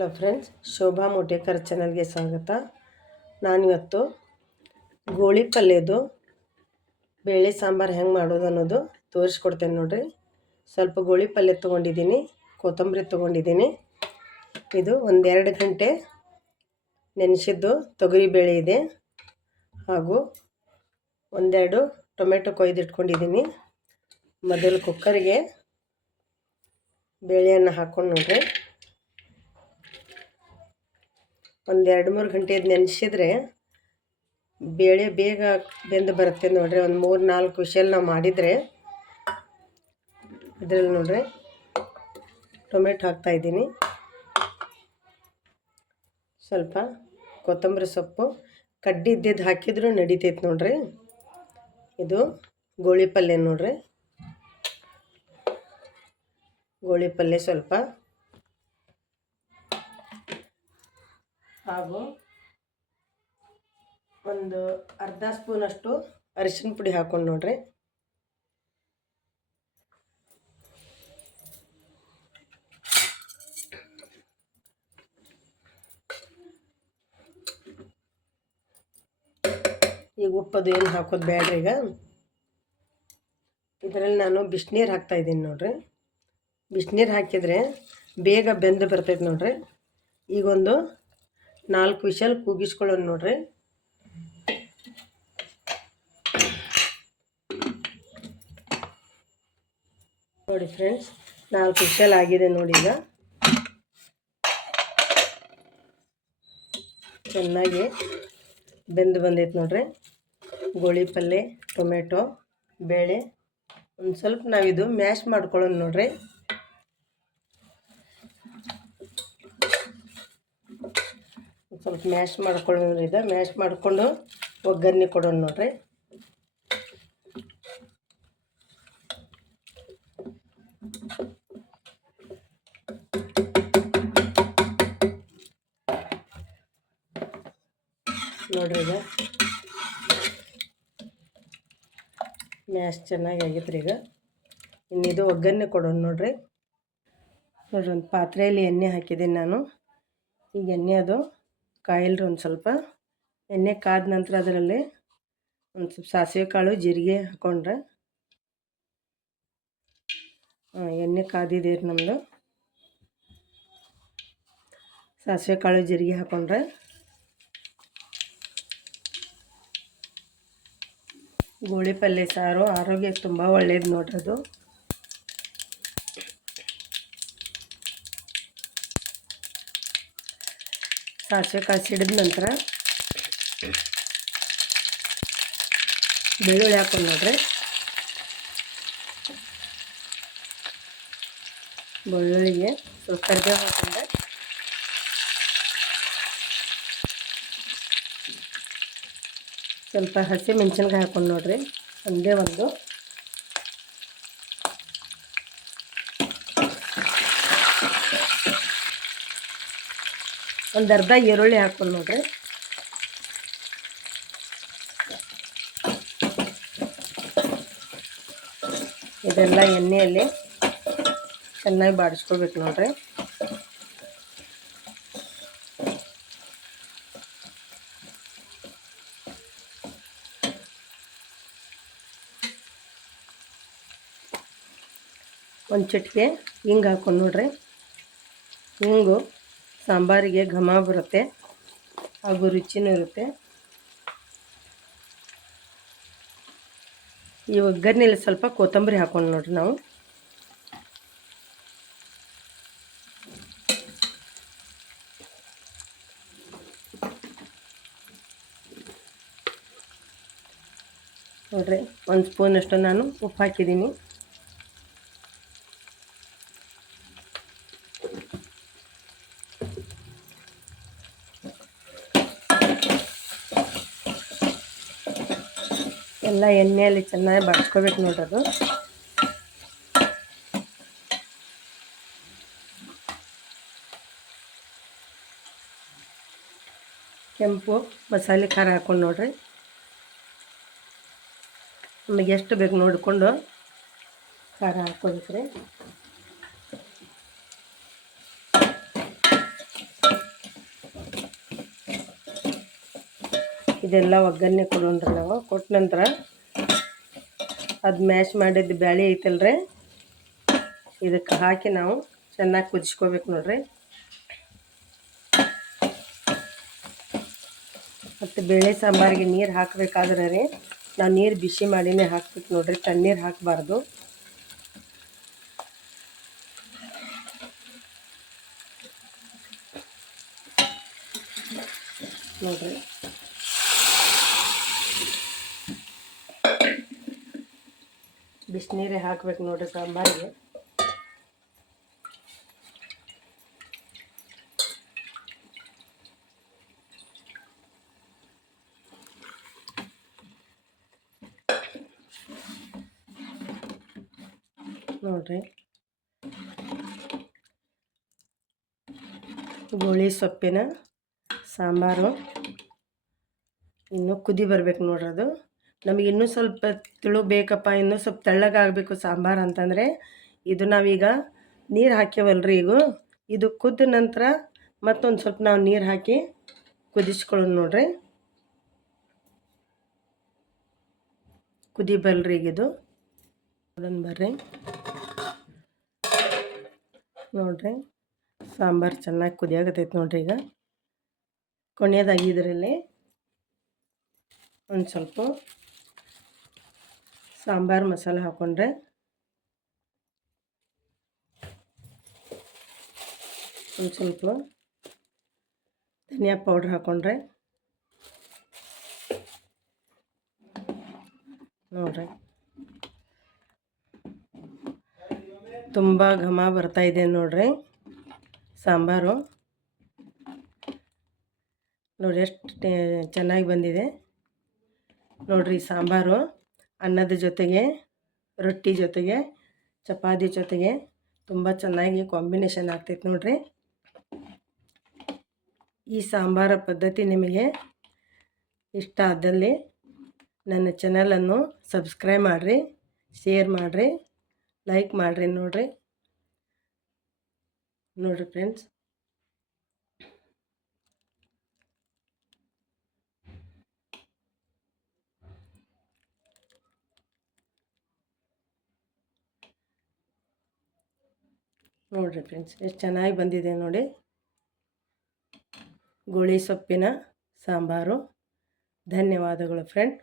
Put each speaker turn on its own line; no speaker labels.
Hello friends, Shobha ಮೋಟೇಕರ್ ಚಾನಲ್ಗೆ ಸ್ವಾಗತ. ನಾನಿವತ್ತು ಗೋಳಿ ಪಲ್ಯದು ಬೇಳೆ ಸಾಂಬಾರು ಹೆಂಗೆ ಮಾಡೋದು ಅನ್ನೋದು ತೋರಿಸ್ಕೊಡ್ತೇನೆ ನೋಡಿರಿ. ಸ್ವಲ್ಪ ಗೋಳಿ ಪಲ್ಯ ತೊಗೊಂಡಿದ್ದೀನಿ, ಕೊತ್ತಂಬರಿ ತೊಗೊಂಡಿದ್ದೀನಿ. ಇದು ಒಂದೆರಡು ಗಂಟೆ ನೆನೆಸಿದ್ದು ತೊಗರಿಬೇಳೆ ಇದೆ ಹಾಗೂ ಒಂದೆರಡು ಟೊಮೆಟೊ ಕೊಯ್ದಿಟ್ಕೊಂಡಿದ್ದೀನಿ ಮೊದಲು ಕುಕ್ಕರ್ಗೆ ಬೇಳೆಯನ್ನು ಹಾಕ್ಕೊಂಡು ನೋಡ್ರಿ. ಒಂದು ಎರಡು ಮೂರು ಗಂಟೆ ನೆನೆಸಿದ್ರೆ ಬೇಳೆ ಬೇಗ ಬೆಂದು ಬರುತ್ತೆ ನೋಡ್ರಿ. ಒಂದು ಮೂರು ನಾಲ್ಕು ವಿಷಲ್ ನಾವು ಮಾಡಿದರೆ ಇದರಲ್ಲಿ ನೋಡ್ರಿ ಟೊಮೆಟೊ ಹಾಕ್ತಾಯಿದ್ದೀನಿ ಸ್ವಲ್ಪ ಕೊತ್ತಂಬರಿ ಸೊಪ್ಪು ಕಡ್ಡಿ ಇದ್ದಿದ್ದು ಹಾಕಿದ್ರು ನಡಿತೈತೆ ನೋಡ್ರಿ. ಇದು ಗೋಳಿ ಪಲ್ಯ ನೋಡ್ರಿ. ಗೋಳಿ ಪಲ್ಯ ಸ್ವಲ್ಪ ಹಾಗೂ ಒಂದು ಅರ್ಧ ಸ್ಪೂನಷ್ಟು ಅರಿಶಿನ ಪುಡಿ ಹಾಕೊಂಡು ನೋಡ್ರಿ. ಈಗ ಉಪ್ಪದು ಏನು ಹಾಕೋದು ಬೇಡ್ರಿ ಈಗ. ಇದರಲ್ಲಿ ನಾನು ಬಿಸಿನೀರು ಹಾಕ್ತಾಯಿದ್ದೀನಿ ನೋಡ್ರಿ. ಬಿಸಿನೀರು ಹಾಕಿದರೆ ಬೇಗ ಬೆಂದು ಬರ್ತೈತೆ ನೋಡ್ರಿ. ಈಗೊಂದು ನಾಲ್ಕು ವಿಷಲ್ ಕೂಗಿಸ್ಕೊಳ್ಳೋಣ ನೋಡ್ರಿ. ನೋಡಿ ಫ್ರೆಂಡ್ಸ್ ನಾಲ್ಕು ವಿಷಲ್ ಆಗಿದೆ ನೋಡಿ ಈಗ. ಚೆನ್ನಾಗಿ ಬೆಂದು ಬಂದೈತೆ ನೋಡ್ರಿ. ಗೋಳಿ ಪಲ್ಯ ಟೊಮೆಟೊ ಬೇಳೆ, ಒಂದು ಸ್ವಲ್ಪ ನಾವಿದು ಮ್ಯಾಶ್ ಮಾಡ್ಕೊಳ್ಳೋಣ ನೋಡ್ರಿ. ಸ್ವಲ್ಪ ಮ್ಯಾಶ್ ಮಾಡ್ಕೊಳ್ಳೋಣ ಇದು. ಮ್ಯಾಶ್ ಮಾಡಿಕೊಂಡು ಒಗ್ಗರಣೆ ಕೊಡೋಣ ನೋಡ್ರಿ. ನೋಡ್ರಿ ಈಗ. ಮ್ಯಾಶ್ ಚೆನ್ನಾಗಿ ಆಗೈತ್ರಿ ಈಗ. ಇನ್ನಿದು ಒಗ್ಗರಣೆ ಕೊಡೋಣ ನೋಡ್ರಿ. ನೋಡ್ರಿ, ಒಂದು ಪಾತ್ರೆಯಲ್ಲಿ ಎಣ್ಣೆ ಹಾಕಿದ್ದೀನಿ ನಾನು. ಈಗ ಎಣ್ಣೆ ಅದು ಕಾಯಿಲ್ರಿ ಒಂದು ಸ್ವಲ್ಪ. ಎಣ್ಣೆ ಕಾದ ನಂತರ ಅದರಲ್ಲಿ ಒಂದು ಸ್ವಲ್ಪ ಸಾಸಿವೆ ಕಾಳು, ಜೀರಿಗೆ ಹಾಕ್ಕೊಂಡ್ರೆ ಹಾಂ, ಎಣ್ಣೆ ಕಾದಿದೆ ನಮ್ಮದು ಸಾಸಿವೆ ಕಾಳು, ಜೀರಿಗೆ ಹಾಕ್ಕೊಂಡ್ರೆ ಗೋಳಿ ಪಲ್ಯ ಸಾರು ಆರೋಗ್ಯಕ್ಕೆ ತುಂಬ ಒಳ್ಳೇದು ನೋಡ್ರದು ಸಾಸಿವೆ ಕಾಯಿ ಸಿಡಿದ ನಂತರ ಬೆಳ್ಳುಳ್ಳಿ ಹಾಕೊಂಡು ನೋಡ್ರಿ. ಬೆಳ್ಳುಳ್ಳಿಗೆ ಸ್ವಲ್ಪ ಕರಿಬೇವು ಹಾಕೊಂಡೆ ಸ್ವಲ್ಪ ಹಸಿ ಮೆಣಸಿನ್ಕಾಯಿ ಹಾಕೊಂಡು ನೋಡ್ರಿ. ಒಂದೇ ಒಂದು ಒಂದು ಅರ್ಧ ಈರುಳ್ಳಿ ಹಾಕೊಂಡು ನೋಡ್ರಿ. ಇದೆಲ್ಲ ಎಣ್ಣೆಯಲ್ಲಿ ಚೆನ್ನಾಗಿ ಬಾಡಿಸ್ಕೊಳ್ಬೇಕು ನೋಡ್ರಿ. ಒಂದು ಚಿಟಿಕೆ ಹಿಂಗೆ ಹಾಕೊಂಡು ನೋಡ್ರಿ. ಹಿಂಗು ಸಾಂಬಾರಿಗೆ ಘಮ ಬರುತ್ತೆ ಹಾಗೂ ರುಚಿನೂ ಇರುತ್ತೆ. ಈ ಒಗ್ಗರಣೆಯಲ್ಲಿ ಸ್ವಲ್ಪ ಕೊತ್ತಂಬರಿ ಹಾಕೊಂಡು ನೋಡ್ರಿ ನಾವು. ನೋಡ್ರಿ, ಒಂದು ಸ್ಪೂನಷ್ಟು ನಾನು ಉಪ್ಪು ಹಾಕಿದ್ದೀನಿ. ಎಲ್ಲ ಎಣ್ಣೆಯಲ್ಲಿ ಚೆನ್ನಾಗಿ ಬಡ್ಸ್ಕೋಬೇಕು ನೋಡೋದು ಕೆಂಪು ಮಸಾಲೆ ಖಾರ ಹಾಕ್ಕೊಂಡು ನೋಡ್ರಿ. ನಮಗೆ ಎಷ್ಟು ಬೇಕು ನೋಡಿಕೊಂಡು ಖಾರ ಹಾಕ್ಕೊಬೇಕ್ರಿ. ಇದೆಲ್ಲ ಒಗ್ಗರಣೆ ಕೊಡೋಣ್ರಿ ನಾವು. ಕೊಟ್ಟ ನಂತರ ಅದು ಮ್ಯಾಶ್ ಮಾಡಿದ ಬ್ಯಾಳಿ ಐತಲ್ರಿ. ಇದಕ್ಕೆ ಹಾಕಿ ನಾವು ಚೆನ್ನಾಗಿ ಕುದಿಸ್ಕೋಬೇಕು ನೋಡ್ರಿ. ಮತ್ತು ಬೇಳೆ ಸಾಂಬಾರಿಗೆ ನೀರು ಹಾಕಬೇಕಾದ್ರೆ ರೀ ನಾವು ನೀರು ಬಿಸಿ ಮಾಡಿನೇ ಹಾಕ್ಬೇಕು ನೋಡ್ರಿ, ತಣ್ಣೀರು ಹಾಕಬಾರ್ದು. ನೋಡ್ರಿ. ಬಿಸಿನೀರೇ ಹಾಕ್ಬೇಕು ನೋಡ್ರಿ ಸಾಂಬಾರಿಗೆ. ನೋಡ್ರಿ. ಗೋಳಿ ಸೊಪ್ಪಿನ ಸಾಂಬಾರು. ಇನ್ನೂ ಕುದಿ ಬರ್ಬೇಕು ನೋಡ್ರದು ನಮಗೆ ಇನ್ನೂ ಸ್ವಲ್ಪ ತಿಳು ಬೇಕಪ್ಪ, ಇನ್ನೂ ಸ್ವಲ್ಪ ತೆಳ್ಳಗಾಗಬೇಕು ಸಾಂಬಾರು ಅಂತಂದರೆ, ಇದು ನಾವೀಗ ನೀರು ಹಾಕ್ಯವಲ್ರಿ ಈಗ. ಇದು ಕುದ್ದ ನಂತರ ಮತ್ತೊಂದು ಸ್ವಲ್ಪ ನಾವು ನೀರು ಹಾಕಿ ಕುದಿಸ್ಕೊಳ್ಳೋಣ ನೋಡ್ರಿ. ಕುದಿ ಬಲ್ರಿ ಈಗ ಇದು. ಅದನ್ನು ಬರ್ರಿ. ನೋಡ್ರಿ, ಸಾಂಬಾರು ಚೆನ್ನಾಗಿ ಕುದಿಯಾಗತ್ತೈತೆ ನೋಡ್ರಿ ಈಗ. ಕೊನೆಯದಾಗಿ ಇದರಲ್ಲಿ ಒಂದು ಸ್ವಲ್ಪ ಸಾಂಬಾರು ಮಸಾಲ ಹಾಕ್ಕೊಂಡ್ರೆ ಒಂದು ಸ್ವಲ್ಪ ಧನಿಯಾ ಪೌಡ್ರ್ ಹಾಕ್ಕೊಂಡ್ರೆ ನೋಡ್ರಿ. ತುಂಬ ಘಮ ಬರ್ತಾ ಇದೆ ನೋಡ್ರಿ ಸಾಂಬಾರು. ನೋಡಿ ಎಷ್ಟು ಚೆನ್ನಾಗಿ ಬಂದಿದೆ. ನೋಡ್ರಿ ಸಾಂಬಾರು. ಅನ್ನದ ಜೊತೆಗೆ, ರೊಟ್ಟಿ ಜೊತೆಗೆ, ಚಪಾತಿ ಜೊತೆಗೆ ತುಂಬ ಚೆನ್ನಾಗಿ ಕಾಂಬಿನೇಷನ್ ಆಗ್ತೈತೆ ನೋಡಿರಿ. ಈ ಸಾಂಬಾರ ಪದ್ಧತಿ ನಿಮಗೆ ಇಷ್ಟ ಆದಲ್ಲಿ ನನ್ನ ಚಾನಲನ್ನು ಸಬ್ಸ್ಕ್ರೈಬ್ ಮಾಡಿರಿ ಶೇರ್ ಮಾಡಿರಿ ಲೈಕ್ ಮಾಡಿರಿ ನೋಡಿರಿ. ನೋಡಿರಿ ಫ್ರೆಂಡ್ಸ್ ನೋಡಿರಿ ಫ್ರೆಂಡ್ಸ್ ಎಷ್ಟು ಚೆನ್ನಾಗಿ ಬಂದಿದೆ ನೋಡಿ. ಗೋಳಿ ಸೊಪ್ಪಿನ ಸಾಂಬಾರು. ಧನ್ಯವಾದಗಳು ಫ್ರೆಂಡ್.